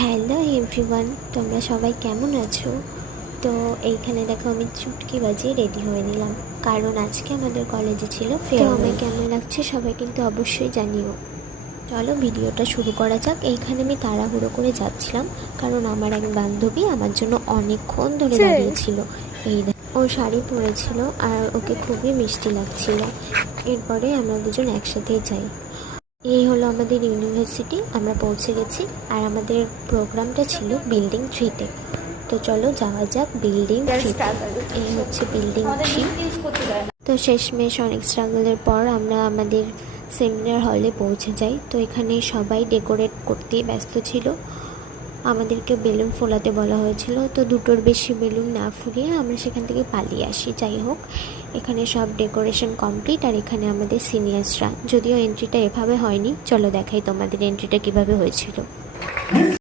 Hello everyone, তোমরা সবাই কেমন আছো? তো এইখানে দেখো আমি চুটকি বাজিয়ে রেডি হয়ে নিলাম, কারণ আজকে আমাদের কলেজে ছিল ফেয়ারওয়েল। আমায় কেমন লাগছে সবাই কিন্তু অবশ্যই জানিও। চলো ভিডিওটা শুরু করা যাক। এইখানে আমি তাড়াহুড়ো করে যাচ্ছিলাম, কারণ আমার এক বান্ধবী আমার জন্য অনেকক্ষণ ধরে দাঁড়িয়েছিল। ও শাড়ি পরেছিল আর ওকে খুবই মিষ্টি লাগছিল। এরপরে আমরা দুজন একসাথেই যাই। এই হলো আমাদের ইউনিভার্সিটি, আমরা পৌঁছে গেছি। আর আমাদের প্রোগ্রামটা ছিল বিল্ডিং 3-তে। তো চলো যাওয়া যাক বিল্ডিং 3-তে। এই হচ্ছে বিল্ডিং 3। তো শেষমেশ অনেক স্ট্রাগলের পর আমরা আমাদের সেমিনার হলে পৌঁছে যাই। তো এখানে সবাই ডেকোরেট করতে ব্যস্ত ছিল। আমাদেরকে বেলুন ফোলাতে বলা হয়েছিল, তো দুটোর বেশি বেলুন না ফুলিয়ে আমরা সেখান থেকে পালিয়ে আসি। যাই হোক, এখানে সব ডেকোরেশন কমপ্লিট। আর এখানে আমাদের সিনিয়র্সরা, যদিও এন্ট্রিটা এভাবে হয়নি, চলো দেখাই তোমাদের এন্ট্রিটা কিভাবে হয়েছিল।